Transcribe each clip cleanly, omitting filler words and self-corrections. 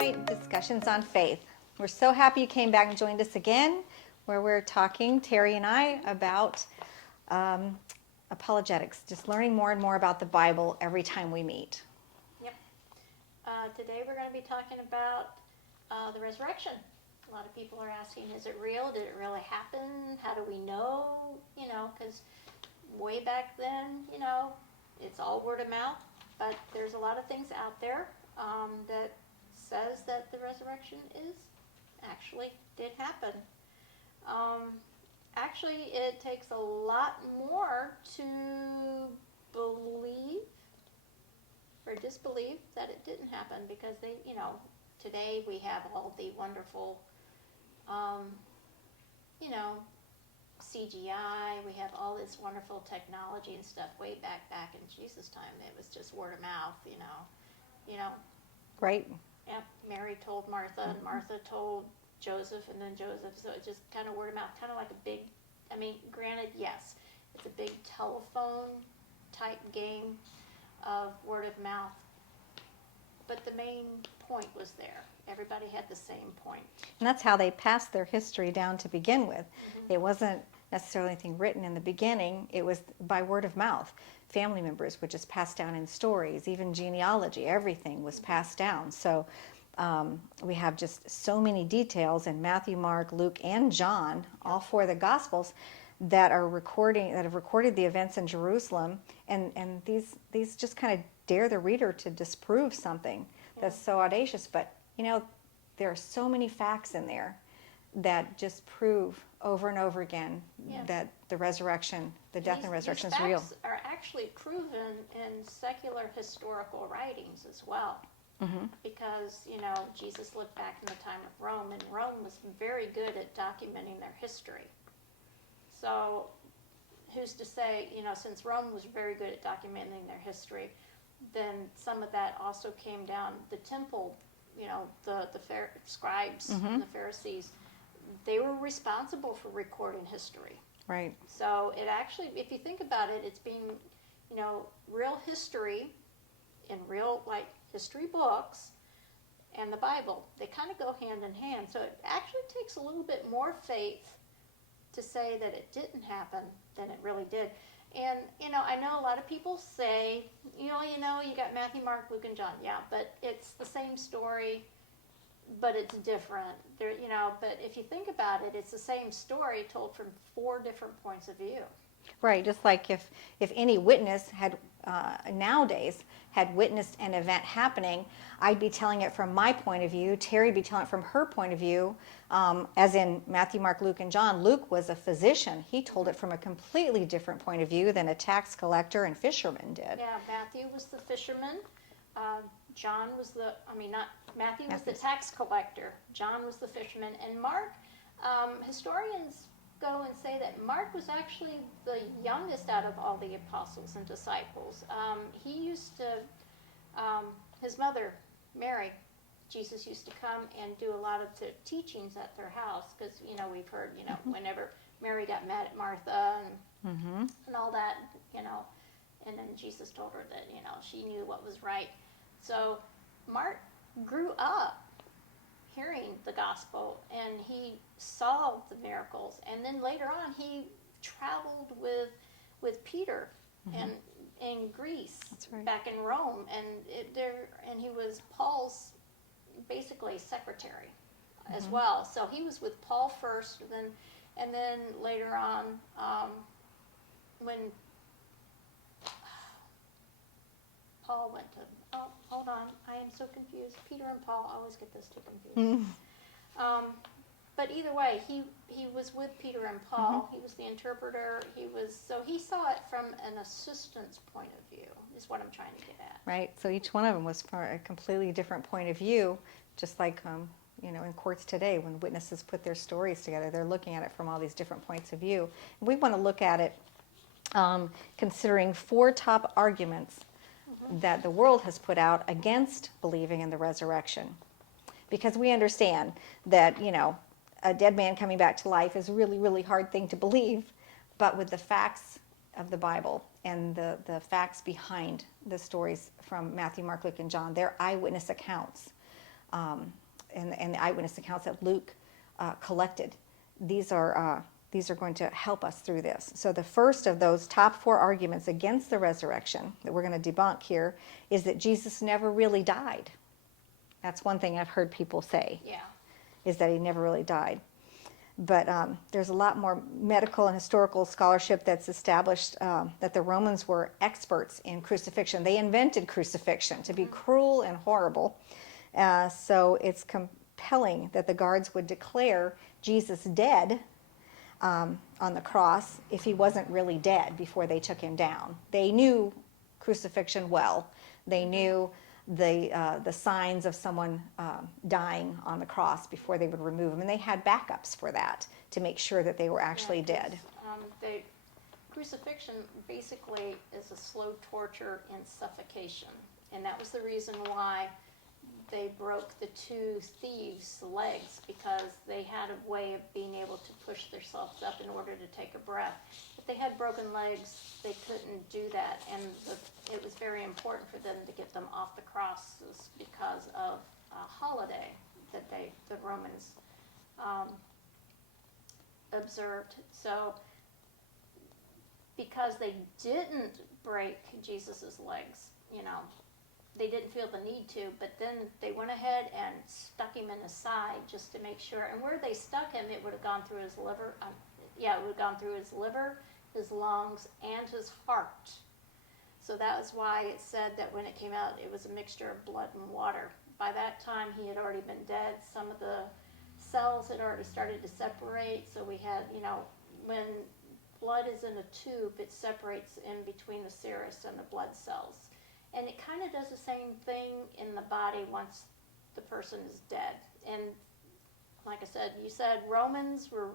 Point Discussions on Faith. We're so happy you came back and joined us again, where we're talking, Terry and I, about apologetics, just learning more and more about the Bible every time we meet. Yep. Today we're going to be talking about the resurrection. A lot of people are asking, is it real? Did it really happen? How do we know? Because way back then, it's all word of mouth, but there's a lot of things out there that says that the resurrection actually did happen. Actually, it takes a lot more to believe or disbelieve that it didn't happen, because today we have all the wonderful, CGI. We have all this wonderful technology and stuff. Way back in Jesus' time, it was just word of mouth. Right. Yep. Mary told Martha, and Martha told Joseph, and then Joseph. So it just kind of word of mouth, kind of like a big. Granted, yes, it's a big telephone type game of word of mouth, but the main point was there. Everybody had the same point. And that's how they passed their history down to begin with. Mm-hmm. It wasn't necessarily anything written in the beginning. It was by word of mouth. Family members would just pass down in stories, even genealogy, everything was passed down. So we have just so many details in Matthew, Mark, Luke, and John, all four of the Gospels, that have recorded the events in Jerusalem, and these just kind of dare the reader to disprove something that's so audacious. But there are so many facts in there that just prove over and over again that the resurrection, the death and resurrection is real. These facts are actually proven in secular historical writings as well. Mm-hmm. Because, Jesus lived back in the time of Rome, and Rome was very good at documenting their history. So who's to say, since Rome was very good at documenting their history, then some of that also came down the temple, the scribes mm-hmm. and the Pharisees. They were responsible for recording history. Right. So it actually, if you think about it, it's being, real history in real, history books and the Bible. They kind of go hand in hand. So it actually takes a little bit more faith to say that it didn't happen than it really did. And, I know a lot of people say, you got Matthew, Mark, Luke, and John. Yeah, but it's the same story, but it's different. But if you think about it, it's the same story told from 4 different points of view. Right, just like if any witness had nowadays had witnessed an event happening, I'd be telling it from my point of view, Terry'd be telling it from her point of view, as in Matthew, Mark, Luke, and John. Luke was a physician. He told it from a completely different point of view than a tax collector and fisherman did. Yeah, Matthew was the fisherman. John was Matthew was the tax collector. John was the fisherman. And Mark, historians go and say that Mark was actually the youngest out of all the apostles and disciples. He used to, his mother, Mary, Jesus used to come and do a lot of the teachings at their house, because, we've heard, mm-hmm. whenever Mary got mad at Martha and, mm-hmm. and all that, and then Jesus told her that, she knew what was right. So Mark grew up hearing the gospel, and he saw the miracles, and then later on he traveled with Peter mm-hmm. and in Greece. That's right. Back in Rome, and he was Paul's basically secretary mm-hmm. as well. So he was with Paul first, and then later on when Paul went to. Oh, hold on. I am so confused. Peter and Paul, I always get those two confused. Mm. But either way, he was with Peter and Paul. Mm-hmm. He was the interpreter. So he saw it from an assistant's point of view, is what I'm trying to get at. Right. So each one of them was from a completely different point of view, just like, in courts today, when witnesses put their stories together, they're looking at it from all these different points of view. And we want to look at it considering 4 top arguments that the world has put out against believing in the resurrection. Because we understand that, a dead man coming back to life is a really, really hard thing to believe, but with the facts of the Bible and the facts behind the stories from Matthew, Mark, Luke, and John, they're eyewitness accounts. and the eyewitness accounts that Luke collected. These are going to help us through this. So the first of those top 4 arguments against the resurrection that we're going to debunk here is that Jesus never really died. That's one thing I've heard people say, is that he never really died. But there's a lot more medical and historical scholarship that's established that the Romans were experts in crucifixion. They invented crucifixion to be cruel and horrible. So it's compelling that the guards would declare Jesus dead on the cross if he wasn't really dead before they took him down. They knew crucifixion well. They knew the signs of someone dying on the cross before they would remove him, and they had backups for that to make sure that they were actually dead. Crucifixion basically is a slow torture and suffocation, and that was the reason why they broke the 2 thieves' legs, because they had a way of being able to push themselves up in order to take a breath. If they had broken legs, they couldn't do that, and it was very important for them to get them off the crosses because of a holiday that the Romans observed. So because they didn't break Jesus's legs, they didn't feel the need to, but then they went ahead and stuck him in his side just to make sure. And where they stuck him, it would have gone through his liver. It would have gone through his liver, his lungs, and his heart. So that was why it said that when it came out, it was a mixture of blood and water. By that time, he had already been dead. Some of the cells had already started to separate. So we had, when blood is in a tube, it separates in between the serous and the blood cells. And it kind of does the same thing in the body once the person is dead. And like I said, you said Romans were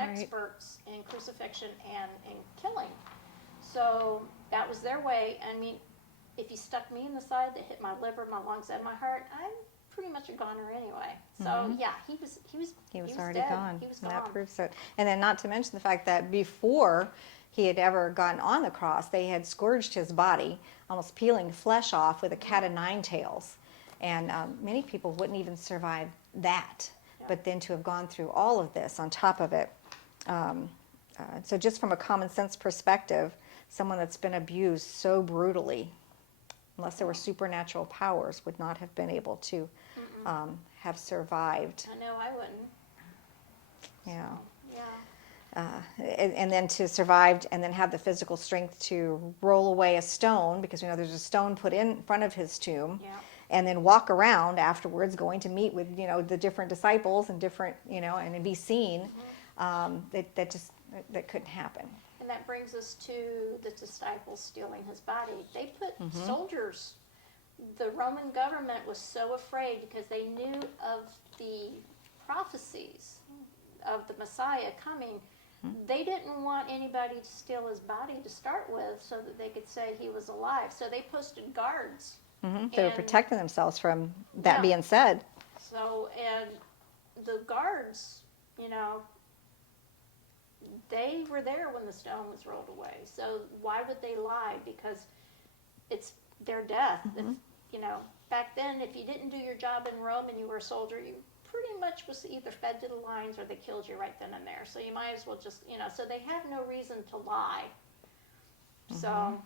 experts in crucifixion and in killing. So that was their way. I mean, if you stuck me in the side that hit my liver, my lungs, and my heart, I'm pretty much a goner anyway. So he was already dead. gone. He was And gone. that proves it. And then not to mention the fact that before he had ever gotten on the cross, they had scourged his body, almost peeling flesh off with a cat of 9 tails. And many people wouldn't even survive that. Yeah. But then to have gone through all of this on top of it. So just from a common sense perspective, someone that's been abused so brutally, unless there were supernatural powers, would not have been able to have survived. I know I wouldn't. Yeah. So, yeah. And then to survive and then have the physical strength to roll away a stone, because we know there's a stone put in front of his tomb, and then walk around afterwards going to meet with the different disciples and different and be seen. That couldn't happen. And that brings us to the disciples stealing his body. They put soldiers. The Roman government was so afraid because they knew of the prophecies of the Messiah coming. They didn't want anybody to steal his body to start with so that they could say he was alive. So they posted guards. They were protecting themselves from that being said. So, and the guards, they were there when the stone was rolled away. So why would they lie? Because it's their death. Back then, if you didn't do your job in Rome and you were a soldier, you pretty much was either fed to the lions or they killed you right then and there. So you might as well just, so they have no reason to lie. So,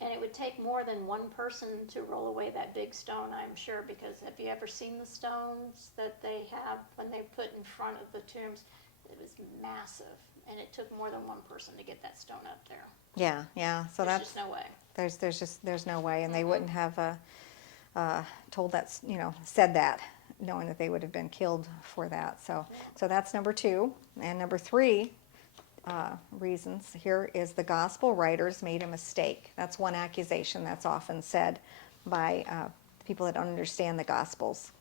and it would take more than one person to roll away that big stone, I'm sure, because have you ever seen the stones that they have when they put in front of the tombs? It was massive, and it took more than one person to get that stone up there. Yeah. So there's just no way. There's no way, and they wouldn't have told that, said that, knowing that they would have been killed for that. So that's number 2. And number 3 reasons here is the gospel writers made a mistake. That's one accusation that's often said by people that don't understand the gospels.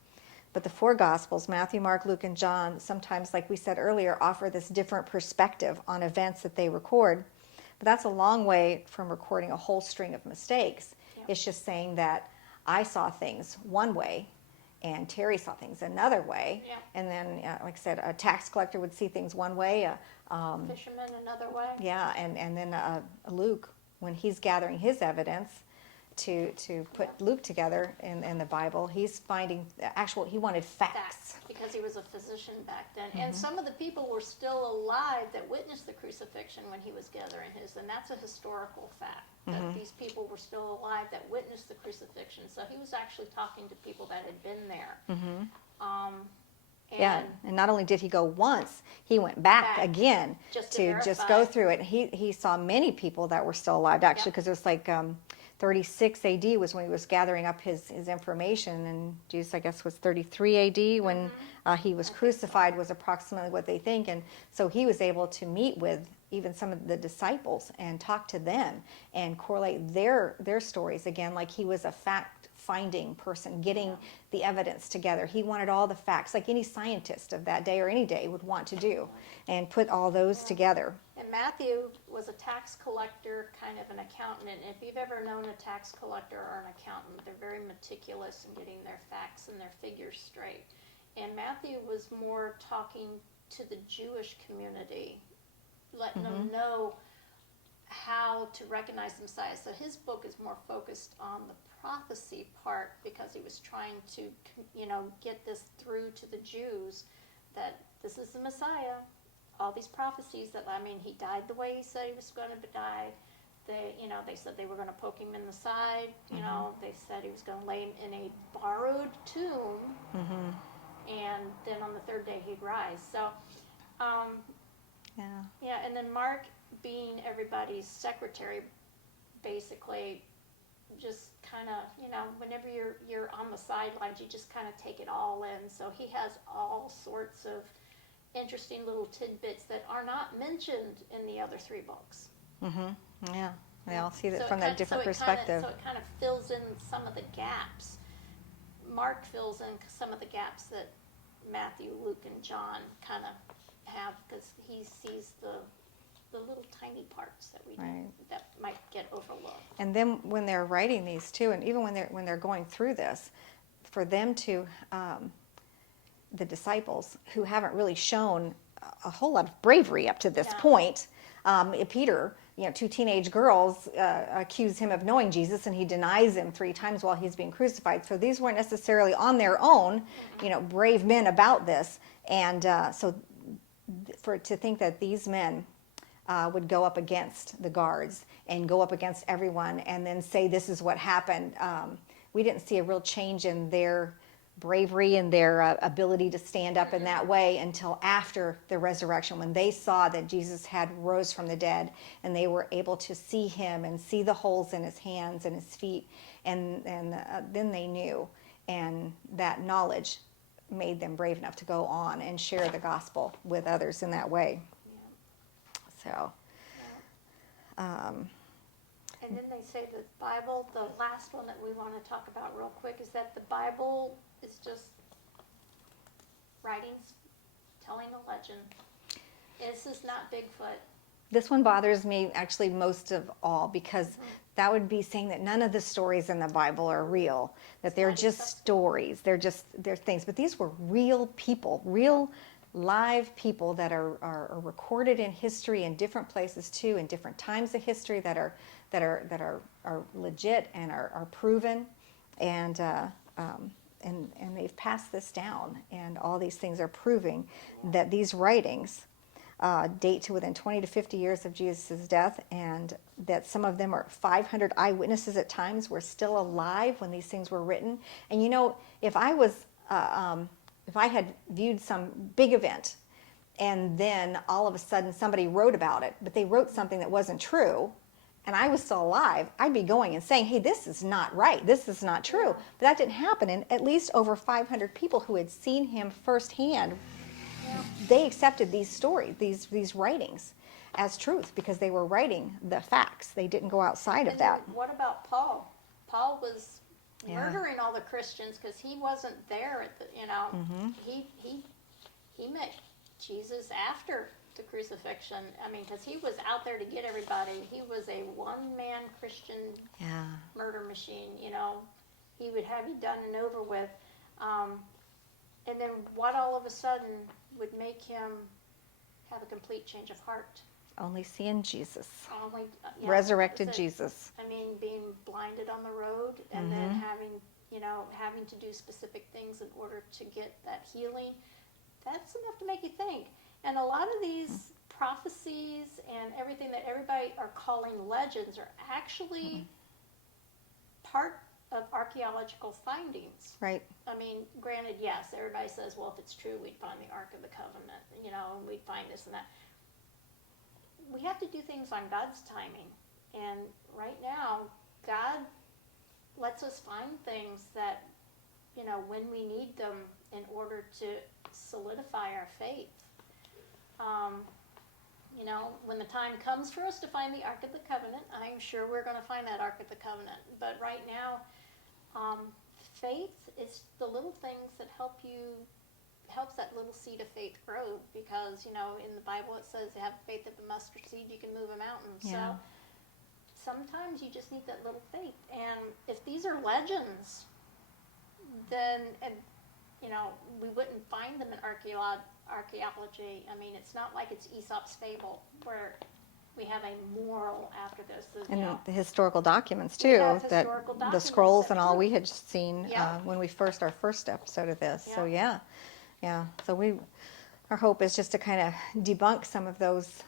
But the 4 gospels, Matthew, Mark, Luke, and John, sometimes, like we said earlier, offer this different perspective on events that they record. But that's a long way from recording a whole string of mistakes. Yeah. It's just saying that I saw things one way, and Terry saw things another way. Yeah. And then, like I said, a tax collector would see things one way. Fisherman another way. Yeah, and then Luke, when he's gathering his evidence, to put Luke together in the Bible. He's finding he wanted facts. Because he was a physician back then. And some of the people were still alive that witnessed the crucifixion when he was gathering his, and that's a historical fact, that these people were still alive that witnessed the crucifixion. So he was actually talking to people that had been there. And not only did he go once, he went back again to just go through it. He saw many people that were still alive, actually, because it was like 36 AD was when he was gathering up his information, and Jesus, I guess, was 33 AD when he was crucified, was approximately what they think. And so he was able to meet with even some of the disciples and talk to them and correlate their stories again, like he was a fact-finding person, getting the evidence together. He wanted all the facts, like any scientist of that day or any day would want to do, and put all those together. And Matthew was a tax collector, kind of an accountant. And if you've ever known a tax collector or an accountant, they're very meticulous in getting their facts and their figures straight. And Matthew was more talking to the Jewish community, letting them know how to recognize the Messiah. So his book is more focused on the prophecy part, because he was trying to, get this through to the Jews that this is the Messiah. All these prophecies he died the way he said he was going to die. They said they were going to poke him in the side. They said he was going to lay him in a borrowed tomb, and then on the third day he'd rise. So, and then Mark, being everybody's secretary, basically, just kind of, whenever you're on the sidelines, you just kind of take it all in. So he has all sorts of interesting little tidbits that are not mentioned in the other three books. Yeah, I'll see that from that different perspective. So it kind of fills in some of the gaps. Mark fills in some of the gaps that Matthew, Luke, and John kind of have, because he sees the little tiny parts that that might get overlooked. And then when they're writing these too, and even when they're going through this, for them to the disciples who haven't really shown a whole lot of bravery up to this point, Peter, two teenage girls accuse him of knowing Jesus, and he denies him 3 times while he's being crucified. So these weren't necessarily on their own, brave men about this. And so to think that these men would go up against the guards and go up against everyone and then say this is what happened, we didn't see a real change in their bravery and their ability to stand up in that way until after the resurrection, when they saw that Jesus had rose from the dead, and they were able to see him and see the holes in his hands and his feet, and then they knew, and that knowledge made them brave enough to go on and share the gospel with others in that way. So and then they say the Bible, the last one that we want to talk about real quick, is that the Bible is just writings telling a legend. This is not Bigfoot. This one bothers me actually most of all, because that would be saying that none of the stories in the Bible are real, that they're just stories, they're things. But these were real people, real live people that are recorded in history in different places too, in different times of history, that are legit and are proven, and they've passed this down, and all these things are proving that these writings date to within 20 to 50 years of Jesus' death, and that some of them are 500 eyewitnesses at times were still alive when these things were written. And if I had viewed some big event and then all of a sudden somebody wrote about it, but they wrote something that wasn't true, and I was still alive, I'd be going and saying, hey, this is not right, this is not true. But that didn't happen, and at least over 500 people who had seen him firsthand, they accepted these stories, these writings, as truth, because they were writing the facts. They didn't go outside of that. What about Paul? Paul was murdering all the Christians because he wasn't there at the, he met Jesus after the crucifixion. Because he was out there to get everybody. He was a one-man Christian murder machine. He would have you done and over with. And then what all of a sudden would make him have a complete change of heart? Only seeing Jesus. Only, Resurrected it's Jesus. I mean, being blinded on the road and then having to do specific things in order to get that healing, that's enough to make you think. And a lot of these prophecies and everything that everybody are calling legends are actually part of archaeological findings. Right. I mean, granted, yes, everybody says, well, if it's true, we'd find the Ark of the Covenant, and we'd find this and that. We have to do things on God's timing. And right now, God lets us find things that, when we need them in order to solidify our faith. When the time comes for us to find the Ark of the Covenant, I'm sure we're going to find that Ark of the Covenant. But right now, faith is the little things that helps that little seed of faith grow, because in the Bible it says have faith of a mustard seed, you can move a mountain. Yeah. So sometimes you just need that little faith. And if these are legends, then we wouldn't find them in archaeology. I mean, it's not like it's Aesop's fable where we have a moral after this. And the historical documents too, have that historical the documents scrolls that and all prove- we had seen Yeah. when we our first episode of this. So Yeah. yeah. So our hope is just to kind of debunk some of those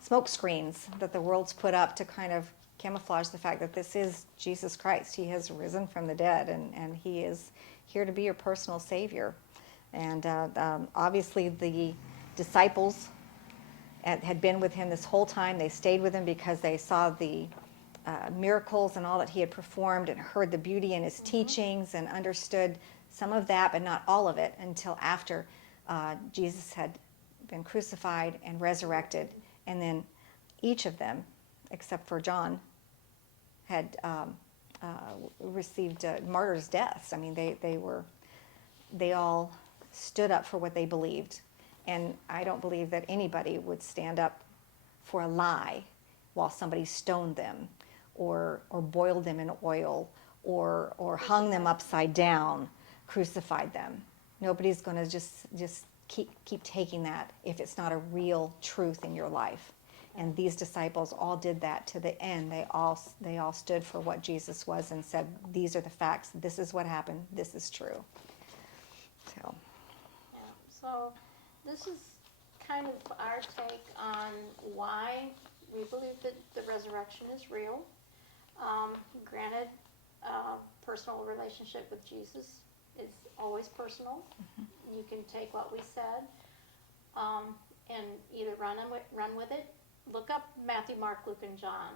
smoke screens that the world's put up to kind of camouflage the fact that this is Jesus Christ. He has risen from the dead, and he is here to be your personal Savior. And obviously the disciples had been with him this whole time. They stayed with him because they saw the miracles and all that he had performed and heard the beauty in his teachings and understood some of that, but not all of it, until after Jesus had been crucified and resurrected. And then each of them, except for John, had received martyrs' deaths. I mean, they all stood up for what they believed. And I don't believe that anybody would stand up for a lie while somebody stoned them or boiled them in oil or hung them upside down, crucified them. Nobody's going to just keep taking that if it's not a real truth in your life. And these disciples all did that to the end. They all stood for what Jesus was and said, these are the facts. This is what happened. This is true. So. Yeah. So this is kind of our take on why we believe that the resurrection is real. Granted, personal relationship with Jesus is always personal. You can take what we said and either run with it. Look up Matthew, Mark, Luke, and John.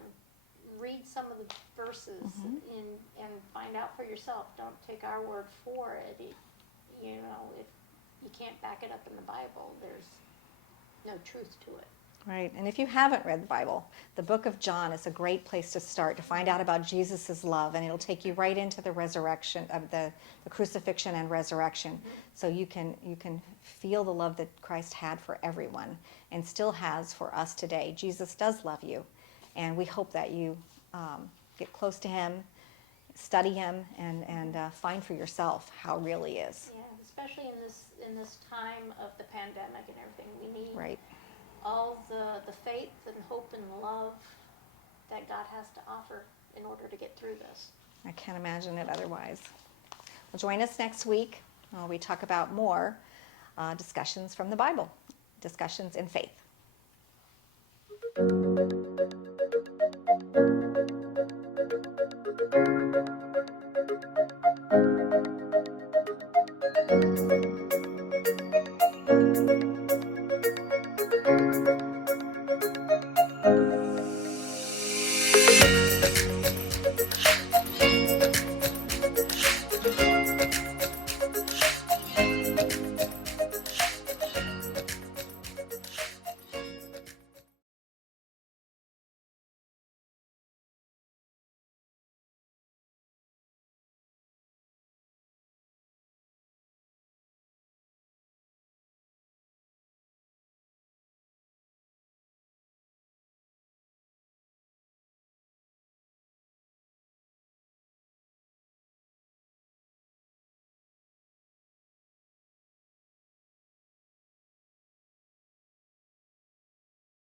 Read some of the verses and find out for yourself. Don't take our word for it. If you can't back it up in the Bible, there's no truth to it. Right, and if you haven't read the Bible, the book of John is a great place to start to find out about Jesus' love, and it'll take you right into the resurrection of the crucifixion and resurrection, so you can feel the love that Christ had for everyone and still has for us today. Jesus does love you, and we hope that you get close to him, study him, and find for yourself how it really is. Yeah, especially in this time of the pandemic and everything, we need Right. all the faith and hope and love that God has to offer in order to get through this. I can't imagine it otherwise. Well, join us next week. We talk about more discussions from the Bible, discussions in faith.